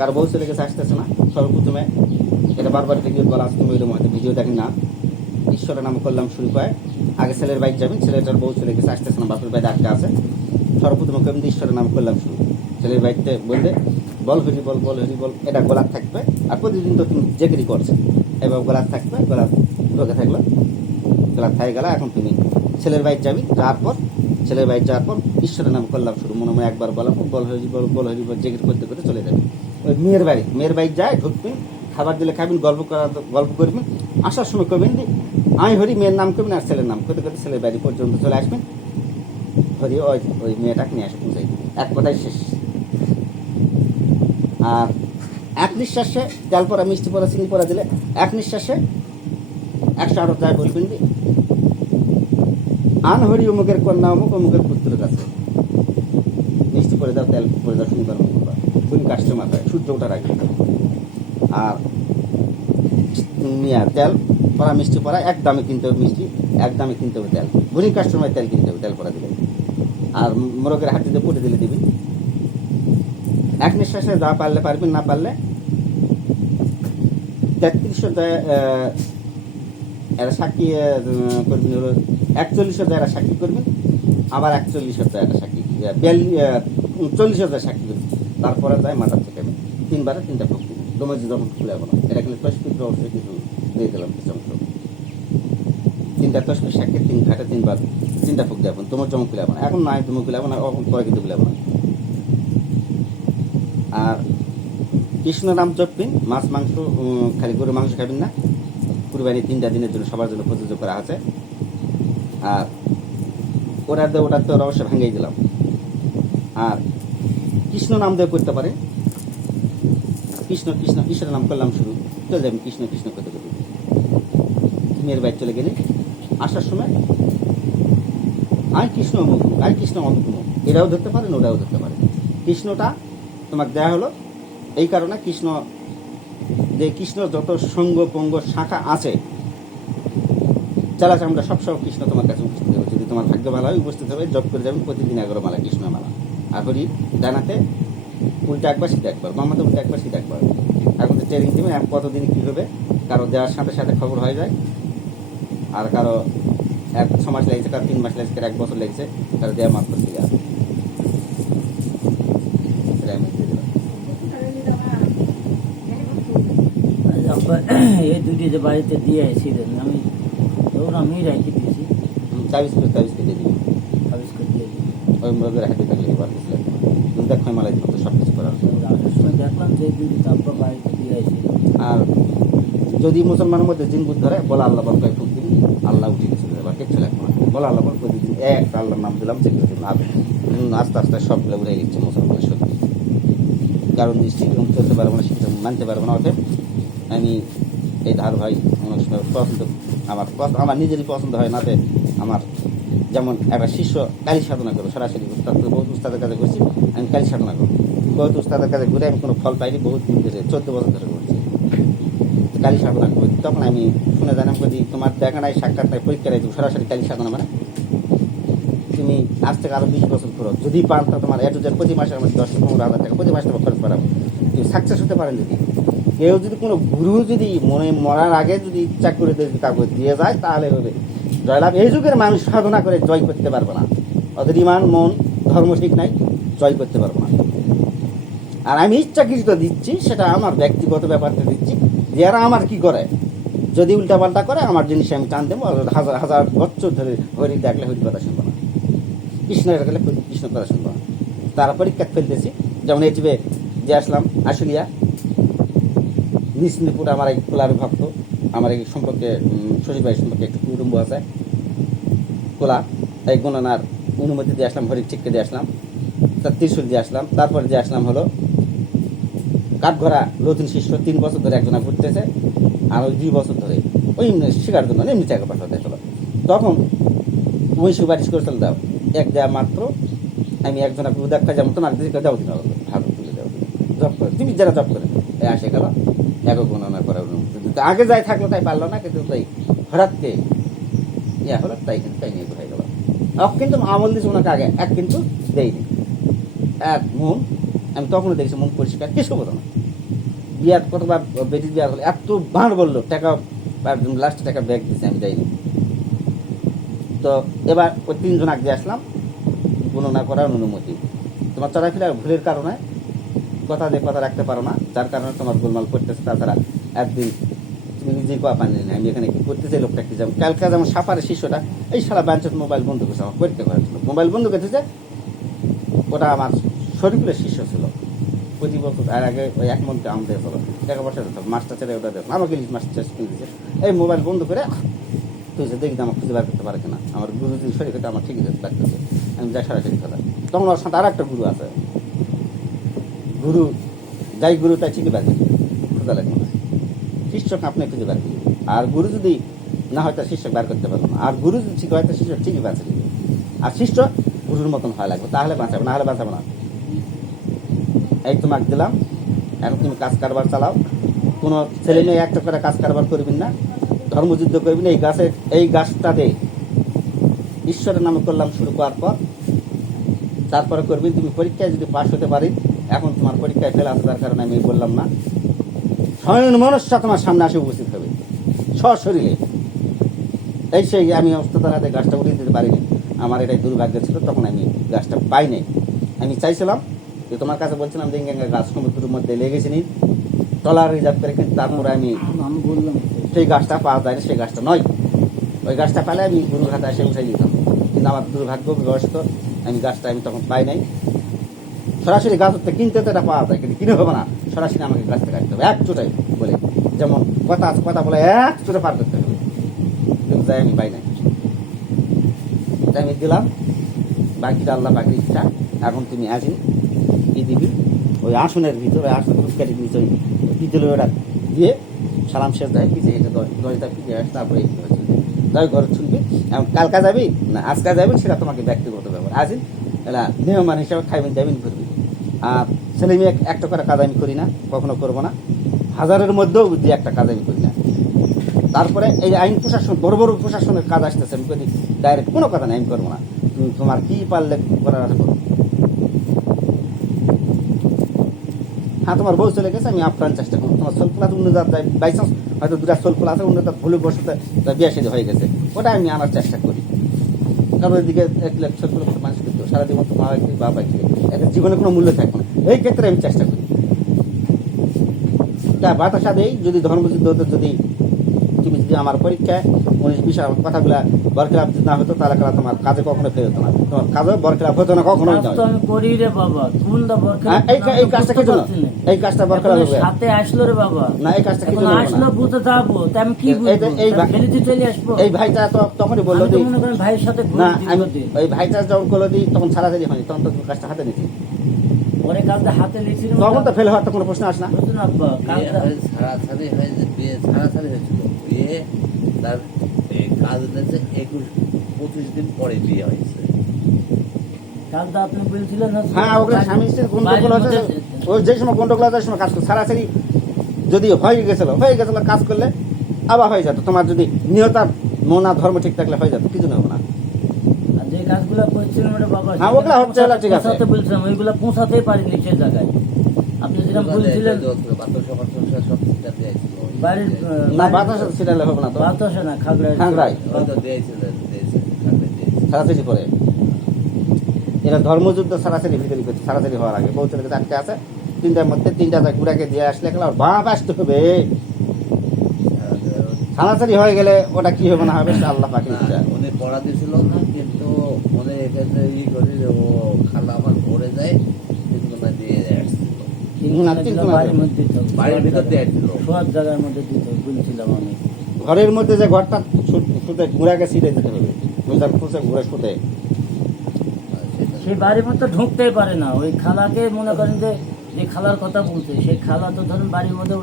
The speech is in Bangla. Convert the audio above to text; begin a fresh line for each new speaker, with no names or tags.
কারও বউ ছেলে কাছে আসতেছে না, সর্বপ্রথমে এটা বারবার ভিডিও বলা আসতে ওইরকম হয়তো ভিডিও দেখেন না। ঈশ্বরের নাম করলাম শুরু করে আগে ছেলের বাইক যাবেন, ছেলেটার বউ ছেলে কাছে আসতেছে না, বাপের বাইরে আটকে আছে। সর্বপ্রথমে কেমন ঈশ্বরের নাম করলাম শুরু। ছেলের বাইকতে বললে বল হরি বল বল হরি বল, এটা গোলাপ থাকবে। আর প্রতিদিন তো তুমি জেগরি করছে। এবার গোলাপ থাকবে, গোলাপ ঢোকে থাকল, গোলাপ থাকে গেল, এখন তুমি ছেলের বাইক যাবি, যাওয়ার পর, ছেলের বাইক যাওয়ার পর ঈশ্বরের নাম করলাম শুরু। মনে মনে একবার বলাম বল হরি বল বল হরি বল জেগরি করতে করতে চলে যাবে। মেয়ের বাড়ি মেয়ের বাড়ি যায় ঢুকবেন খাবার দিলে খাবেন, গল্প করা, গল্প করবেন। আসার সময় করবেন যে, আমি হরি মেয়ের নাম করবেন আর ছেলের নাম। করতে করতে ছেলের বাড়ি পর্যন্ত চলে আসবেন। হরি ওই ওই মেয়েটাকে নিয়ে আসবেন যাই। এক কথায় শেষ। আর এক নিঃশ্বাসে তেল পরা মিষ্টি পরা চিনি পরা দিলে এক নিঃশ্বাসে একশো আরও যায় বলবেন যে, আন হরি অমুকের কন্যা, অমুক অমুকের পুত্রের কাছে। মিষ্টি পরে দাও, তেল পরে দাও সুন্দর কোন কাস্টমার হয় সূর্য ওঠার আগে আর তেল, পরা মিষ্টি পরা, এক দামে কিনতে হবে মিষ্টি, এক দামে কিনতে হবে তেল। বুড়ি কাস্টমার তেল কিনতে হবে, তেল পরা দিলে। আর মোরগের হাত দিতে পুটে দিলে দিবি। এক নিঃশ্বাসে যা পারলে পারবেন না পারলে তেত্রিশশো এরা সাক্ষী করবেন একচল্লিশ হাজার সাক্ষী করবেন আবার একচল্লিশ হাজার সাক্ষী বিয়াল্লিশ চল্লিশ হাজার সাক্ষী করবেন তারপরে যায় মাথা থেকে তিনবারে তিনটা ফুক তোমার যে যখন খুলে না, এটা কিন্তু তসপির অবশ্যই কিছু দিয়ে দিলাম, কিছু অংশ। তিনটা তসপির সাক্ষী তিন ঘাটে তিনবার তিনটা ফুক দেবেন তোমার জমা খুলে না, এখন নাই তুমি খুলে না, এখন পরে কিন্তু খুলে না। আর কৃষ্ণ নাম জপবেন মাছ, মাংস খালি গরু মাংস খাবেন না। কুরবানি তিনটা দিনের জন্য সবার জন্য প্রযোজ্য করা আছে। আর ওটার দিয়ে ওটার তো রহস্য ভেঙেই দিলাম। আর কৃষ্ণ নাম দিয়ে করতে পারে। কৃষ্ণ কৃষ্ণ ঈশ্বরের নাম করলাম শুরু। চলে যাবেন কৃষ্ণ কৃষ্ণ করতে করতে। মেয়ের বাইক চলে গেলে আসার সময় আর কৃষ্ণ অমুক আই কৃষ্ণ অমুক। এরাও ধরতে পারেন ওরাও ধরতে পারে কৃষ্ণটা তোমাকে দেওয়া হলো। এই কারণে কৃষ্ণ, যে কৃষ্ণ যত সঙ্গ, পঙ্গ শাখা আছে চালা চামড়া সব সব কৃষ্ণ তোমার কাছে উপস্থিত হবে। যদি তোমার ভাগ্য ভালো হয়, উপস্থিত হবে জব করে যাবেন, প্রতিদিন এগারো মালা কৃষ্ণ মালা। আর হরি ডানাতে উল্টা একবার সিধা একবার মামাতে উল্টা একবার সিধা একবার। এখন তো ট্রেনিং দেবেন এখন কতদিন কী হবে কারও দেওয়ার সাথে সাথে খবর হয়ে যায়। আর কারও এক ছ মাস লেগেছে কারও তিন মাস লেগেছে কারও এক বছর লেগেছে কারও দেওয়া মাত্র ঠিক আছে।
এই দুটি যে বাড়িতে দিয়ে এসেছিলেন আমি তখন আমি রেখে দিয়েছি।
করে তাবিজ কেটে
দিয়েছি
ওই মরদের হাতে থাকলে এবার বুঝলেন দুধ দেখ মালাই দিল তো সব কিছু করার
দেখলাম যে
আর যদি মুসলমানের মধ্যে জিন বুধ ধরে বলা আল্লাহ বল কয় ফুক দিবি? আল্লাহ উঠে গেছে এবার কিচ্ছু লাগবে না বলা আল্লাহ বল প্রতিদিন একটা আল্লাহর নাম দিলাম করে আর উম, আস্তে আস্তে সবগুলো উড়ে গেছে মুসলমানের সত্যি কারণ এরকম চলতে পারব না সেটা মানতে পারব না অতএব আমি এই ধার ভাই অনেক সময় পছন্দ আমার পছ- আমার নিজেরই পছন্দ হয় নাতে আমার যেমন একটা শিষ্য কালী সাধনা করব সরাসরি উস্তাদ, বহুত উস্তাদের কাছে করছি আমি কালী সাধনা করব। বহুত উস্তাদের কাছে ঘুরে আমি কোনো ফল পাইনি, বহুত দিন ধরে, চোদ্দ বছর ধরে করছি কালী সাধনা করব। তখন আমি শুনে জানাম করি তোমার দেখা নাই, সাক্ষাৎ নাই, পরীক্ষা নাই সরাসরি কালী সাধনা মানে? তুমি আজ থেকে আরও বিশ বছর করো। যদি পান তা তোমার এটু যে প্রতি মাসে আমার দশ পনেরো হাজার টাকা প্রতি মাসে তোমার খরচ করাবো তুমি সাকসেস হতে পারেন যদি। কেউ যদি কোনো গুরু যদি মনে মরার আগে যদি ইচ্ছা করে দিয়ে যায়, তাহলে হবে। জয়লাভ এই যুগের মানুষ সাধনা করে জয় করতে পারবে না। ওদের ইমান মন ধর্ম ঠিক নাই জয় করতে পারব না। আর আমি ইচ্ছাকৃত দিচ্ছি সেটা আমার ব্যক্তিগত ব্যাপারটা দিচ্ছি যে এরা আমার কি করে? যদি উল্টাপাল্টা করে আমার জিনিস আমি টান দেবো হাজার হাজার বছর ধরে হরি দেখলে হরি কথা শুনব না। কৃষ্ণের দেখলে কৃষ্ণ কথা শুনব না। তারা পরীক্ষা ফেলতেছি যেমন এটিবে যে আসলাম আশুলিয়া। নিসনিপুর আমার এই কোলার ভক্ত আমার এই সম্পর্কে উম, শশী ভাই সম্পর্কে একটু কুটুম্ব আছে। কোলা এই গণনার অনুমতি দিয়ে আসলাম হরিক চিককে দিয়ে আসলাম, তার ত্রিশুল দিয়ে আসলাম, তারপরে দিয়ে আসলাম হলো কাঠঘোড়া নতুন শিষ্য, তিন বছর ধরে একজনা ঘুরতেছে, আর ওই দুই বছর ধরে ওই শিকার জন্য এমনি টাকা পাঠাতে চলো তখন ওই সুপারিশ করেছিল দাও, এক দেওয়া মাত্র, আমি একজনা দেখা যেমন তোমার দিকে দাও দিন ভালো তুলে দাও, জব করে, তুমি যারা জব করে আসে গেল একক গণনা করার অনুমতি আগে যাই থাকল তাই পারল না, কিন্তু তাই হঠাৎকে ইয়া হলো তাই কিন্তু নিয়ে ঘুরে গেল? অক কিন্তু আমল দিয়েছে ওনাকে আগে, এক কিন্তু দেয়নি। এক মন আমি তখনও দেখছি মন পরিষ্কার কিছু বলো না। বিয়ার কতবার বেটির বিয়ার হলো, এত ভাঁড় বলল, টাকা লাস্টে টাকা ব্যাগ দিয়েছে আমি যাইনি তো এবার ওই তিনজন আগে আসলাম, গণনা করার অনুমতি। তোমার চলাফেরা ভুলের কারণে, কথা দিয়ে কথা রাখতে পারো না, যার কারণে তোমার গোলমাল করতেছে, তাছাড়া একদিন নিজেই কোয়া পানি আমি এখানে কি করতে চাই লোকটা কি যেমন কালকে যেমন সাপারের শিষ্যটা এই সারা ব্যাঞ্চের মোবাইল বন্ধ করছে আমার পরীক্ষা করার জন্য। মোবাইল বন্ধ করেছে ওটা আমার শরীফুলের শিষ্য ছিল। প্রতি বছর আর আগে ওই এক মন্ত্রে আম দিয়ে চলো টাকা পয়সা দিত মাস্টার ছেড়ে ওটা দিত আমাকে মাস্টার চেষ্টা কিনে এই মোবাইল বন্ধ করে, তুই যে দেখি আমার খুঁজে বার করতে পারে কিনা। আমার গুরুজি শরীর আমার ঠিকই লাগতেছে। আমি যাই সরাসরি কথা তখন ওর সাথে আর একটা গুরু আছে। গুরু, যাই গুরু তাই বার করি খোঁজা লাগবে না। শিষ্যকে আপনি খুঁজে বার আর গুরু যদি না হয়, তার শিষ্য বার করতে পারব না। আর গুরু যদি ঠিক হয়, তার শিষ্য ঠিকই বাঁচে। আর শিষ্য গুরুর মতন হয় লাগবে। তাহলে বাঁচাবে, না হলে বাঁচাবে না। এই তোমাকে দিলাম। এখন তুমি কাজ কারবার চালাও। কোনো ছেলে মেয়ে একটা করে কাজ কারবার করবেন না। ধর্মযুদ্ধ করবেন এই গাছের এই গাছটাতে ঈশ্বরের নামে করলাম শুরু করার পর, তারপরে করবেন তুমি পরীক্ষায় যদি পাশ হতে পারি, এখন তোমার পরীক্ষায় ফেল আছে, তার কারণে আমি বললাম না। স্বয়ং মনুষ্য তোমার সামনে আসে উপস্থিত হবে। সশরীরে। এই সেই আমি অস্ততার হাতে গাছটা উঠিয়ে দিতে পারিনি। আমার এটাই দুর্ভাগ্য ছিল তখন আমি গাছটা পাই নাই আমি চাইছিলাম যে তোমার কাছে বলছিলাম যে গাছ সমুদ্রের মধ্যে লেগেছে নি। টলার রিজার্ভ করে কিন্তু তারপরে আমি
বললাম
সেই গাছটা পাওয়া যায় না, সেই গাছটা নয়। ওই গাছটা পেলে আমি গুরুর হাতে এসে উঠাই দিতাম। কিন্তু আমার দুর্ভাগ্য বয়স্ক আমি গাছটা আমি তখন পাই নাই। সরাসরি গাছ হতে কিনতে তো এটা পাওয়া যায়, কিন্তু কিনে হবে না। সরাসরি আমাকে গাছ থেকে কাটতে হবে। এক চোটাই বলে, যেমন কথা আছে, কথা বলে এক চোটে পার করতে হবে। কিন্তু যাই আমি পাই নাই। তাই আমি দিলাম, বাকিটা আল্লাহ বাকি ইচ্ছা। এখন তুমি আসিন, কি দিবি? ওই আসনের ভিতরে আসন ফুটকারি নিচে ওই পিতলে ওটা দিয়ে সালাম শেষ দেয় পিছিয়ে হেঁটে দশটা পিছিয়ে আসে, তারপরে যাই ঘরে শুনবি এখন কালকা যাবি না আজকা যাবি, সেটা তোমাকে ব্যক্তিগত ব্যাপার। আসিন, এলা নিয়মান হিসাবে খাইবেন যাবেন করবি আর ছেলে মেয়ে একটা করে কাজ আমি করি না কখনো করব না হাজারের মধ্যেও যে একটা কাজ আমি করি না তারপরে এই আইন প্রশাসন বড় বড় প্রশাসনের কাজ আসতেছে আমি করি ডাইরেক্ট কোনো কথা নেই আমি করব না তুমি তোমার কি পারলে করার করো হ্যাঁ তোমার বউ চলে গেছে আমি আপ্রাণ চেষ্টা করব তোমার সোল প্লাস অন্য যার বাই চান্স হয়তো দুটা সোল আছে অন্য তার ভুলে বসতে বিয়ে সাথে হয়ে গেছে ওটা আমি আনার চেষ্টা করি কারণ এদিকে এক লাখ ছোট লক্ষ মানুষ কিন্তু সারা জীবন মা বাবা এদের জীবনে কোনো মূল্য থাকবে না। এই ক্ষেত্রে আমি চেষ্টা করি। তা বাতাসা দেই যদি ধর্মযুদ্ধ হতো যদি তুমি যদি আমার পরীক্ষায় উনিশ বিশ কথাগুলো বরখেলাপ যদি না হতো তাহলে খেলা তোমার কাজে কখনো ফেরত হতো না? তোমার কাজে বরখেলাপ হতো না
বরখেলাপ
হ্যাঁ, এই এই কাজটা কি জন্য এই কাজটা
এখন
হবে
সাথে আসলো রে বাবা।
না এই কাজটা কি
এখন আসলো বুঝতে যাব। তা আমি কি
এই- এই-
বুঝব?
এই
তা
ভা-
চলে আসব।
এই ভাইটা তো তখনই বলল যে
মনে করেন ভাইয়ের সাথে
না আমি। ওই ভাইটা যখন করল দিই তখন ছাড়াছাড়ি হয়নি তখন তো কাজটা হাতে নিচ্ছি
পরে কালকে হাতে লিখছি
তখন তো ফেল হওয়ার তো কোনো প্রশ্ন আসে না।
বুঝছেন আব্বা
বিয়ে
কালকে
হয় ছাড়াছাড়ি হয়েছে বিয়ে ছাড়াছাড়ি হয়েছিল। বিয়ে তার এই কাজ হয়েছে একুশ পঁচিশ দিন পরে বিয়ে হয়েছে।
আপনি বলছিলেন
হ্যাঁ ওগুলো স্বামী স্ত্রীর গন্ডগোল
বাড়ির
ওই যে সময় গন্ডগোল আছে সময় কাজ ছাড়াছাড়ি যদি হয়ে গেছিল হয়ে গেছিল কাজ করলে আবার হয়ে যেত। তোমার যদি নিয়তার মনা ধর্ম ঠিক থাকলে হয়ে যেত কিছু নেব না
আর যে কাজগুলো করছিলাম ওটা বাবা
হ্যাঁ, ওগুলা হচ্ছে, ঠিক আছে।
পৌঁছাতে বলছিলাম ওইগুলো পৌঁছাতেই পারিনি সে জায়গায়। আপনি যেরকম বলছিলেন বাড়ির
না বাতাস হবে না তো।
বাতাসে না খাগড়ায়
খাগড়ায়।
ওই তো দিয়েছিল
এরা ধর্মযুদ্ধ ছাড়াছাড়ি ভিতরে করছে ছাড়াছাড়ি হওয়ার আগে বউ ছেলেকে আটকে আছে তিনটার মধ্যে তিনটা গুড়াকে দিয়ে আসলে গেলে আর বাপ আসতে হবে। ছাড়াছাড়ি হয়ে গেলে ওটা কি হবে না হবে সেটা আল্লাহ পাখি
উনি পড়া দিছিল না কিন্তু উনি এখানে ই করে যে ও খালা আমার পড়ে যায় দিয়ে
ঘরের মধ্যে যে ঘরটা ঘুরাকে দিতে হবে ঘুরে শুতে
আর সেটা
সেই বাড়ির মধ্যে ঢুকতেই পারে না। ওই খালাকে মনে করেন যে যে খালার কথা বলছে, সেই খালা তো ধরেন বাড়ির মধ্যে